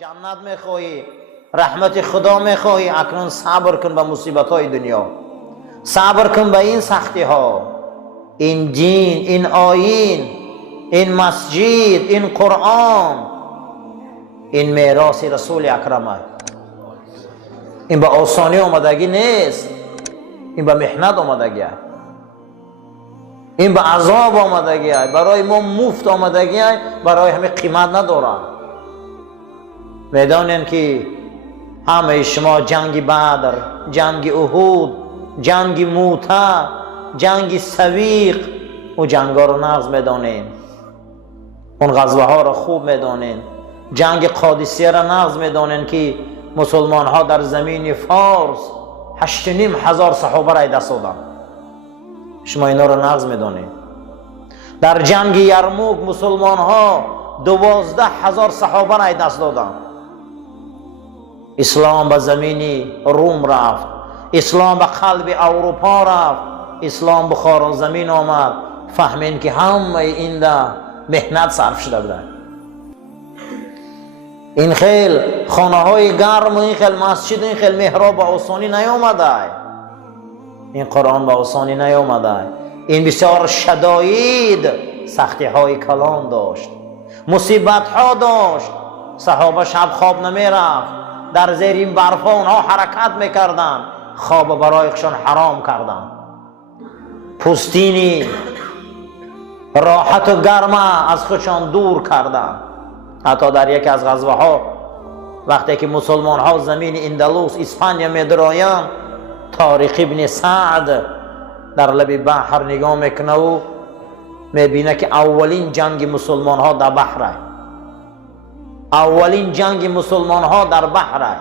جنت میخواهی، رحمت خدا میخواهی، اکنون صبر کن به مصیبت های دنیا، صبر کن به این سختی ها. این دین، این آیین، این مسجد، این قرآن، این میراث رسول اکرمه. این به آسانی آمدگی نیست، این به محنت آمدگی است، این به عذاب آمدگی است. برای ما مفت آمدگی است، برای همه قیمت ندارد. میدانین که همه شما جنگ بدر، جنگ احد، جنگ موته، جنگ سویق و جنگا رو نغز میدانین، اون غزوه ها رو خوب میدانین. جنگ قادسیه را نغز میدانین که مسلمان ها در زمین فارس 8,500 صحابه را دست دادن. شما اینا رو نغز میدانین. در جنگ یرموک مسلمان ها 12,000 صحابه را دست دادن. اسلام به زمین روم رفت، اسلام به قلب اروپا رفت، اسلام به خارج زمین آمد. فهمین که همه این ده محنت صرف شده بوده. این خیل خانه های گرم، این خیل مسجد، این خیل محراب به آسانی نیامده. این قرآن به آسانی نیامده. این بسیار شداید سختی های کلان داشت، مصیبت ها داشت. صحابه شب خواب نمی رفت، در زیر این برف ها اونها حرکت میکردن، خواب برایشان حرام کردن. پوستینی راحت و گرمه از خودشان دور کردن. حتی در یک از غزوه ها وقتی که مسلمان ها زمین اندلس اسپانیا می درایند، طارق ابن سعد در لب بحر نگاه میکنه و میبینه که اولین جنگ مسلمان ها در بحر، اولین جنگ مسلمان ها در بحر.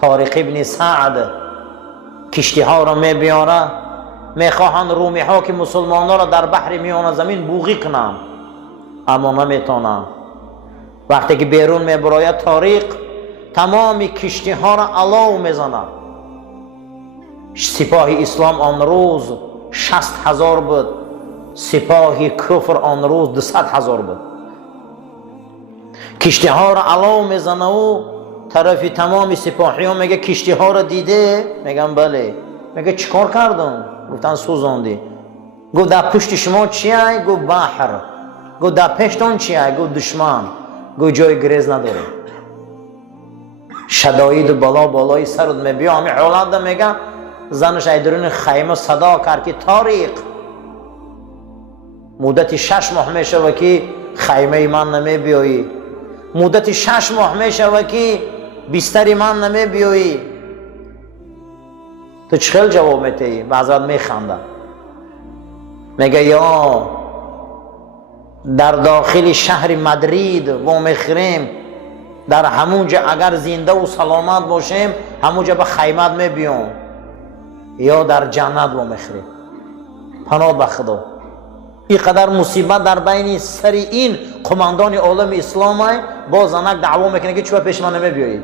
طارق ابن سعد کشتی ها را میبیاره، میخواهند رومی ها که مسلمان ها را در بحر میان زمین بوغی کنند، اما نمیتونند. وقتی که بیرون میبراید طارق تمام کشتی ها را علاو میزند. سپاه اسلام آن روز 60,000 بود، سپاه کفر آن روز 200,000 بود. کشتی ها را علاو میزنه و طرف تمام سپاهی ها میگه کشتی ها را دیده؟ میگن بله. میگه چیکار کردن؟ گفتن سوزاندی. گفت در پشت شما چیه؟ گفت بحر. گفت در پشتون چیه؟ گفت دشمن. گفت جای گریز نداره. شداید بالا بالای سرد میبیا. همین حالت ده میگه زنش ایدرون خیمه صدا کرد که طارق مدت 6 ماه میشه که خیمه من نمیبیایی، مدت 6 ماه میشه که بستر من نمیبیایی. تو چخیل جواب میتهی؟ بعضت میخنده، میگه یا در داخل شهر مدرید و میخریم، در همونجا اگر زنده و سلامت باشیم همونجا به خیمت میبیام، یا در جنت و میخریم. پناه به خدا. اینقدر مصیبت در بین سر این قماندان عالم اسلام های، باز انک دعوا میکنه که چرا پیش من نمیبیایی.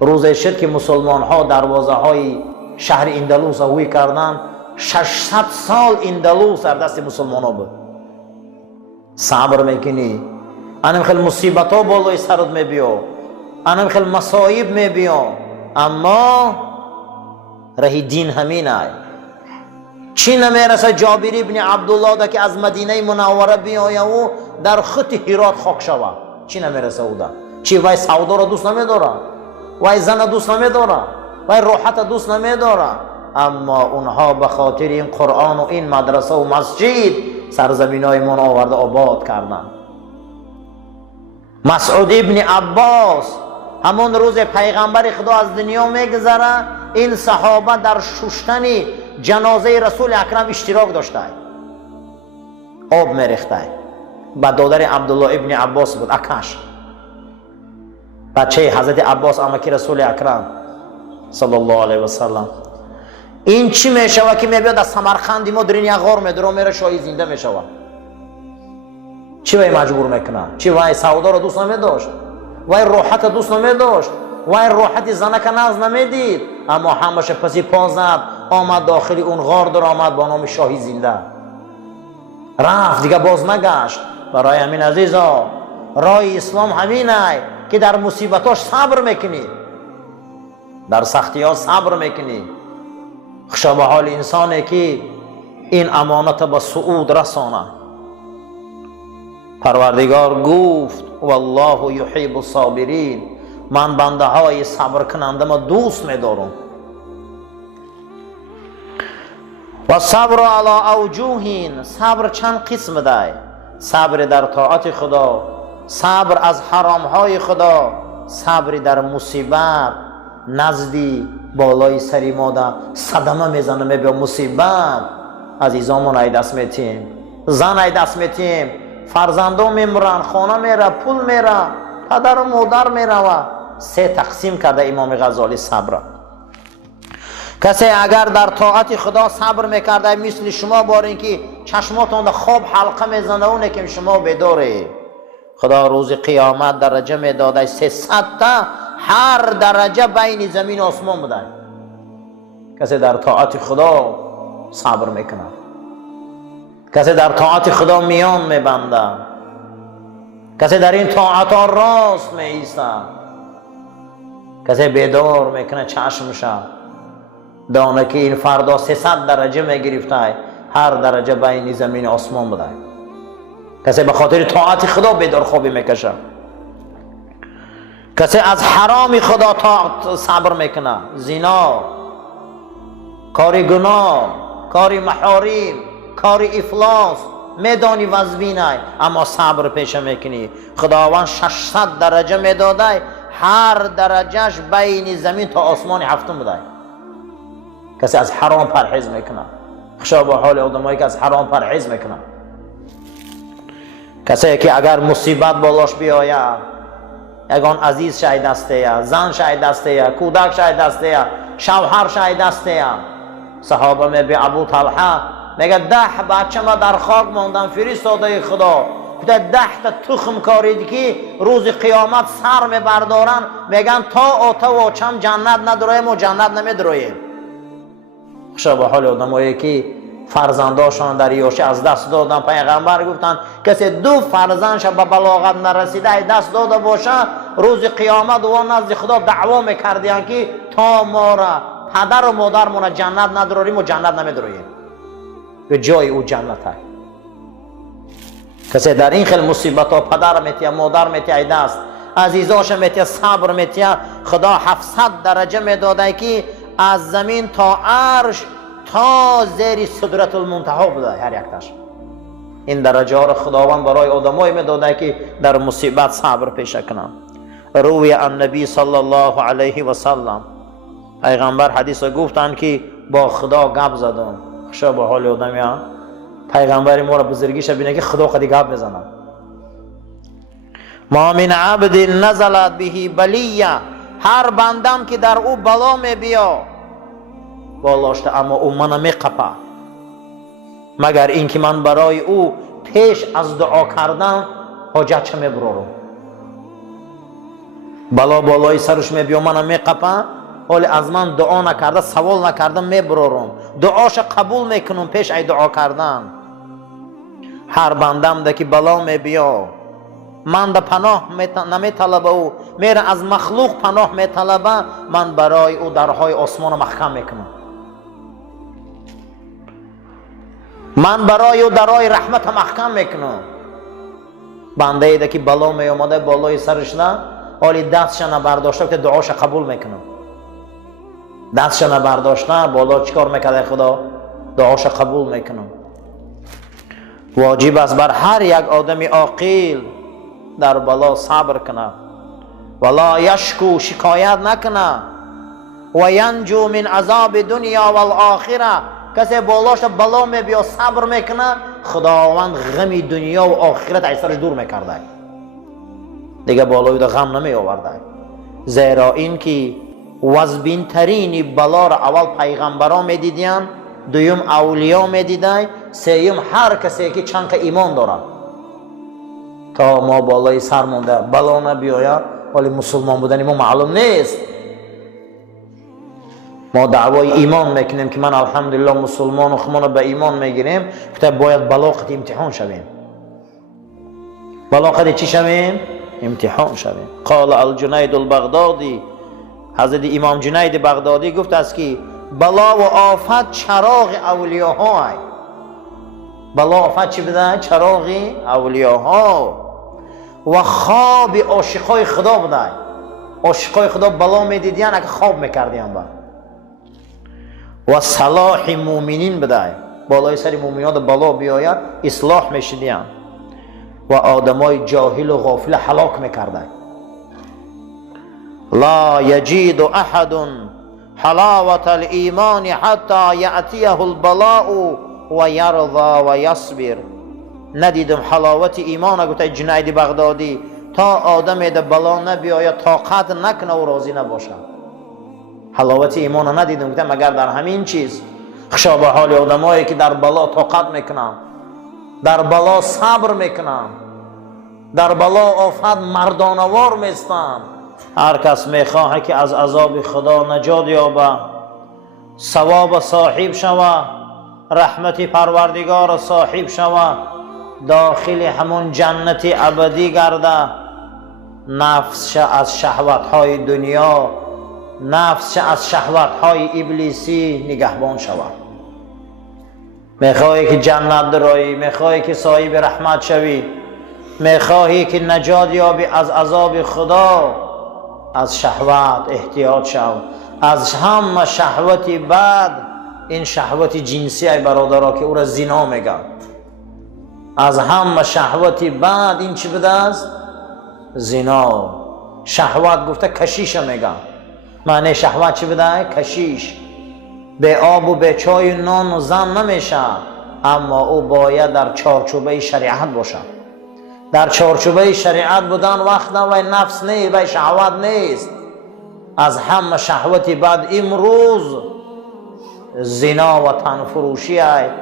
روز شد که مسلمان ها دروازه های شهر اندلس هوی کردن، 600 سال اندلس در دست مسلمان ها بود. صبر میکنی، انم خیلی مصیبت ها بالای سرت میبیا، انم خیلی مصائب میبیا، اما راه دین همین ای. چی نمیرسه جابر ابن عبدالله ده که از مدینه منوره بیایه و در خط هرات خاک شود؟ چی نمیرسه او ده؟ چی وای سودا را دوست نمیداره، وای زن دوست نمیداره، وای راحت دوست نمیداره، اما اونها به خاطر این قرآن و این مدرسه و مسجد سرزمین های من آورده آباد کردن. مسعود ابن عباس همون روز پیغمبر خدا از دنیا میگذره، این صحابه در شستن جنازه رسول اکرم اشتراک داشته، آب میریخته. با دادر عبدالله ابن عباس بود، اکش بچه حضرت عباس امکی رسول اکرم صلی الله علیه و سلم. این چی میشوه که میبید از سمرقند ما درین یک غار میدره میره شاهی زنده میشوه؟ چی وای مجبور میکنه؟ چی وای سودا رو دوست نمیداشت؟ وای راحت دوست نمیداشت؟ وای راحت زنک ناز نمیدید؟ اما همش پسی پا زد، آمد داخل اون غار در آمد با نام شاهی زنده، رفت دیگه باز نگشت. برای همین عزیزا راه اسلام همینه که در مصیبتاش صبر میکنی، در سختی ها صبر میکنی. خوشا به حال انسانی که این امانت به صعود رسانه. پروردگار گفت والله یحب الصابرین، من بنده های صبر کننده ما دوست می‌دارم. و صبر علی اوجوه، صبر چند قسم ده، صبر در طاعت خدا، صبر از حرام های خدا، صبر در مصیبت. نزدی بالای سری ما ده صدمه میزنه به مصیبت، عزیزامون ای دست میتیم، زن ای دست میتیم، فرزندان میمرن، خانه میره، پول میره، پدر و مادر میره. سه تقسیم کرده امام غزالی صبر. کسی اگر در طاعت خدا صبر میکرده مثل شما بار اینکه چشماتون در خواب حلقه میزنه اونه که شما بداره، خدا روز قیامت درجه میداده 300 تا، هر درجه بین زمین و آسمان بوده. کسی در طاعت خدا صبر میکنه، کسی در طاعت خدا میان میبنده، کسی در این طاعت ها راست میایسته، کسی بیدار میکنه چشمشه دانه که این فردا 300 درجه میگرفته، هر درجه بین زمین و آسمان بوده. کسی به خاطر طاعت خدا بیدار خوابی میکشه، کسی از حرام خدا صبر میکنه، زنا، کاری گناه، کاری محارم، کاری افلاس میدانی وزبینه اما صبر پیشه میکنی. خداوند 600 درجه میداده، هر درجهش بین زمین تا آسمان هفتم بوده. کسی از حرام پرهیز میکنه، خوشا به حال آدمایی که از حرام پرهیز میکنه. کسی که اگر مصیبت بالاش بیاید، یگان عزیز شاید دسته، زن شاید دسته، کودک شاید دسته، شوهر شاید دسته. صحابه می به ابو طلحه میگه 10 بچه ما در خاک ماندن، فرستاده خدا گفته 10 تا تخم کارید که روز قیامت سر میبردارن، میگن تا آتا و چم جنت ندرویم و جنت نمیدرویم. خوشا به حال آدمایی که فرزنداشان در یوشه از دست دادن. پیغمبر گفتن کسی 2 فرزندش به بلاغت نرسیده دست داده باشه، روز قیامت و نزد خدا دعوا میکردین که تا ما را پدر و مادرمون جنت نداریم و جنت نمیدرویم، به جای او جنت های. کسی در این خیلی مصیبت ها پدر میتیه، مادر میتیه دست، عزیزاش میتیه، صبر میتیه، خدا 700 درجه میداده که از زمین تا عرش تا زیر صدرت المنتهی بوده هر یکتاش. این درجه ها را خداوند برای آدمایی میداده که در مصیبت صبر پیشه کنند. روی النبی صلی الله علیه و سلم، پیغمبر حدیث گفتند که با خدا گپ زدم. خوشا به حال آدمیا، پیغمبر ما را بزرگیش بینه که خدا خودی گپ بزنه. ما من عبد نزلت به بلیه، هر بندم که در او بلا می بیا بالاشته اما او من میقپه، مگر اینکه من برای او پیش از دعا کردن حاجتش میبرارم. بلا بالای سرش میبیا من میقپه، ولی از من دعا نکرده سوال نکردم میبرارم، دعاش قبول میکنم پیش ای دعا کردن. هر بندم ده که بلا میبیا من ده پناه نمیطلبه، او میره از مخلوق پناه میطلبه، من برای او درهای آسمان محکم میکنم، من برای او درهای رحمت محکم میکنم. بنده ایده که بلا می اومده بالای سرش نه، ولی دستش نبرداشته که دعاش قبول میکنم، دستش نبرداشته بالا چیکار میکنه خدا؟ دعاش قبول میکنم. واجب است بر هر یک آدمی عاقل در بلا صبر کنه، ولا یشکو، شکایت نکنه، و ینجو من عذاب دنیا و الاخره. کسی بالاش بلا میبیا صبر میکنه، خداوند غم دنیا و آخرت از سرش دور میکرده، دیگه بالای غم نمی آورده. زیرا این که وزبین ترین بلا را اول پیغمبران میدیدن، دویم اولیا میدیدن، سوم هر کسی که چنگ ایمان داره. تا ما بالای سر مونده بلا نبیاید ولی مسلمان بودن ما معلوم نیست. ما دعوای ایمان میکنیم که من الحمدلله مسلمان و خمون به ایمان میگیریم، که باید بلاقت امتحان شویم. بلاقت چی شویم؟ امتحان شویم. قال الجنید البغدادی، حضرت امام جنید بغدادی گفت است که بلا و آفت چراغ اولیاءها است. بلا آفت چی بده؟ چراغ اولیاءها. و خواب عاشقای خدا بده. عاشقای خدا بلا میدیدین اگه خواب میکردین با. و صلاح مومنین بده، بالای سر مومنات بلا بیاید اصلاح میشدین. و آدمای جاهل و غافل هلاک میکرده. لا یجید احد حلاوة الایمان حتی یأتیه البلاء و یرضى و یصبر. ندیدم حلاوت ایمان، گفت جنید بغدادی، تا آدم ده بلا نبیاید طاقت نکنه و راضی نباشه. حلاوت ایمان ندیدم، گفتم مگر در همین چیز خشا به حال آدمایی که در بلا طاقت میکنن، در بلا صبر میکنن، در بلا آفت مردانوار میستن. هر کس میخواه که از عذاب خدا نجات یابه، ثواب صاحب شوه، رحمت پروردگار صاحب شوه، داخل همون جنت ابدی گرده، نفسش از شهوتهای دنیا، نفسش از شهوتهای ابلیسی نگهبان شود. میخواهی که جنت درایی، میخواهی که صاحب رحمت شوی، میخواهی که نجات یابی از عذاب خدا، از شهوت احتیاط شو. از همه شهوت بد این شهوت جنسی ای برادرها که او را زنا میگن. از همه شهوت بد این چی بده است؟ زنا. شهوت گفته کشیش میگن. معنی شهوت چی بده؟ کشیش. به آب و به چای و نان و زن نمیشه، اما او باید در چارچوبه شریعت باشه. در چارچوبه شریعت بودن وقت و نفس نیست و شهوت نیست. از همه شهوت بد امروز زنا و تنفروشی است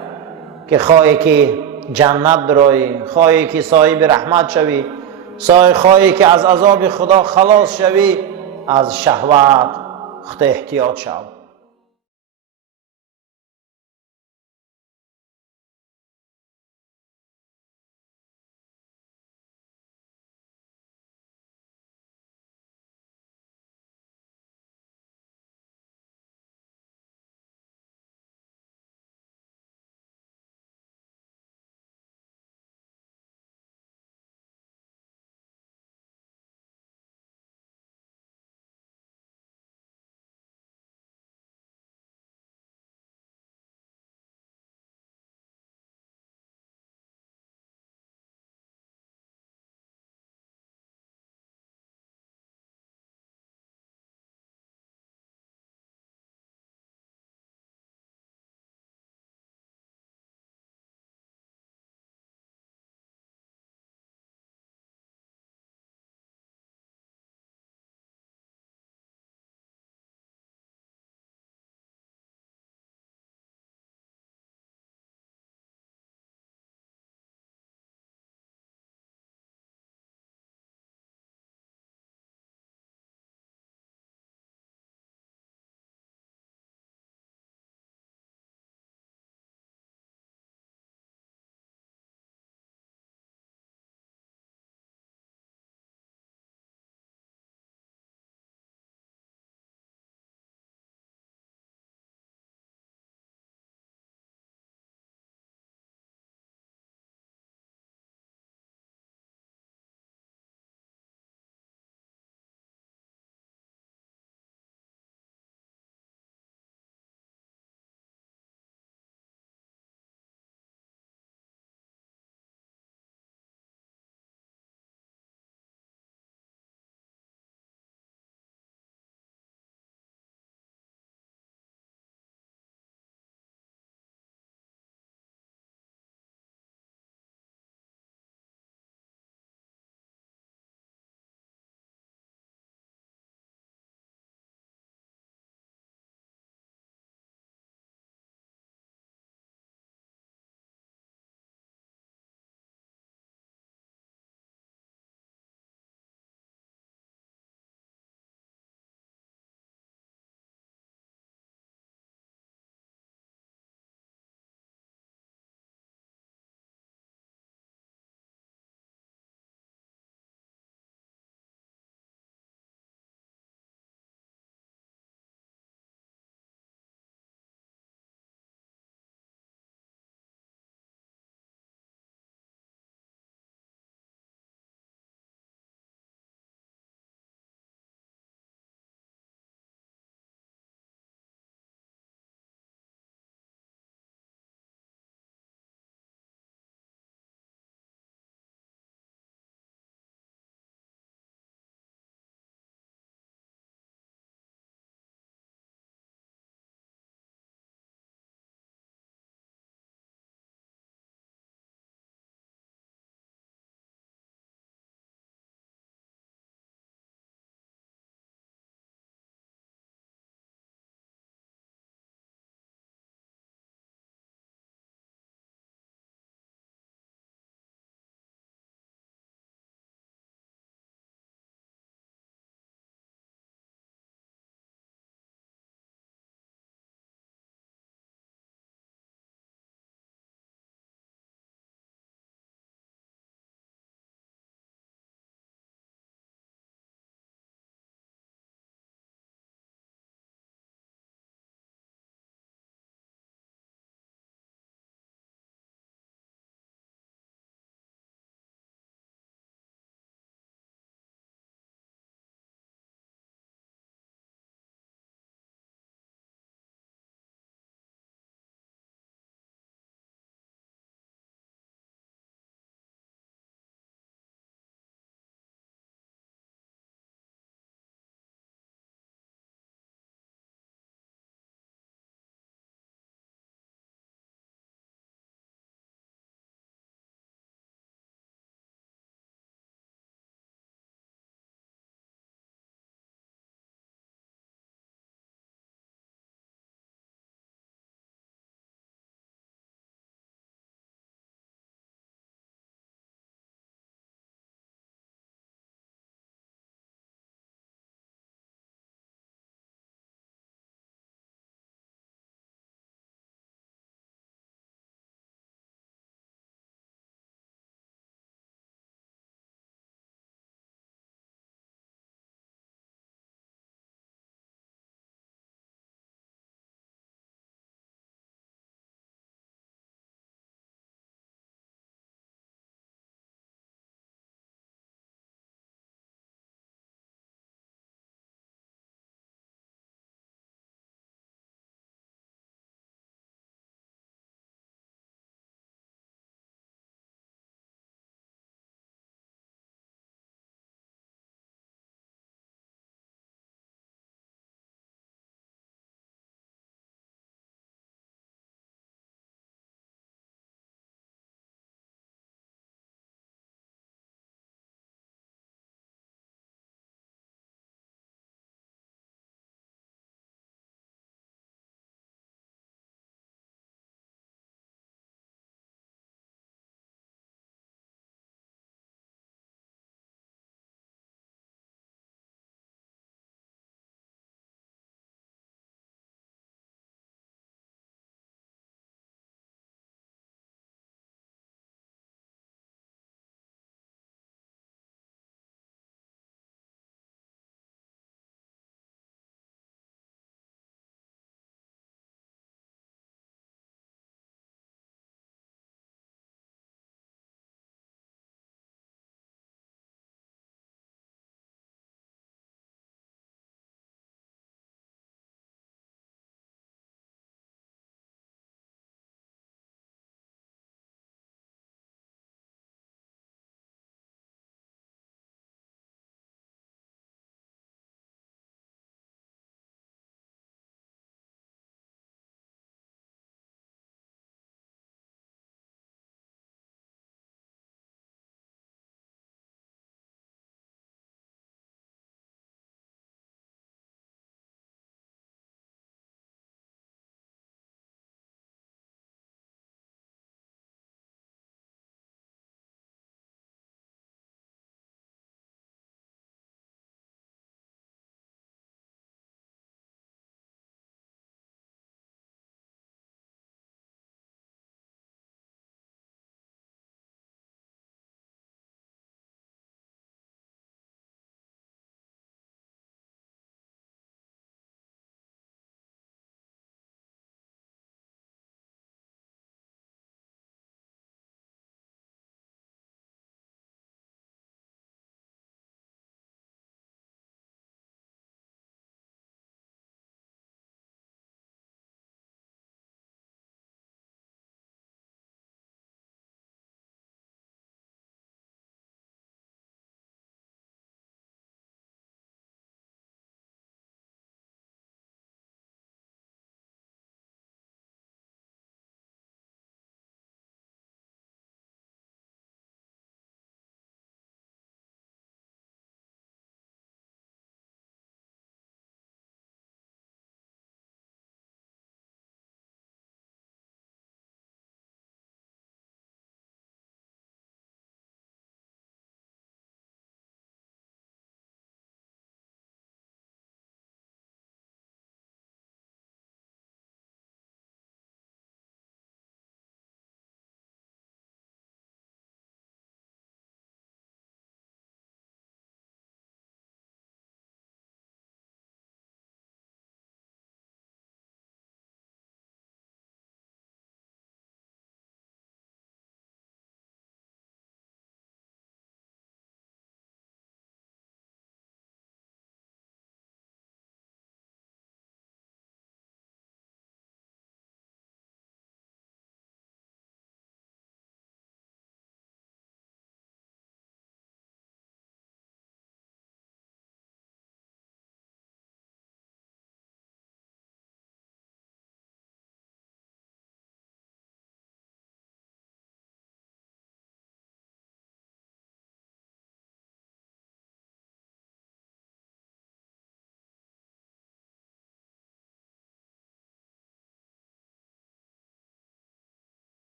که خواهی که جنت درایی، خواهی که صاحب رحمت شوی، خواهی که از عذاب خدا خلاص شوی، از شهوت خود احتیاط شو.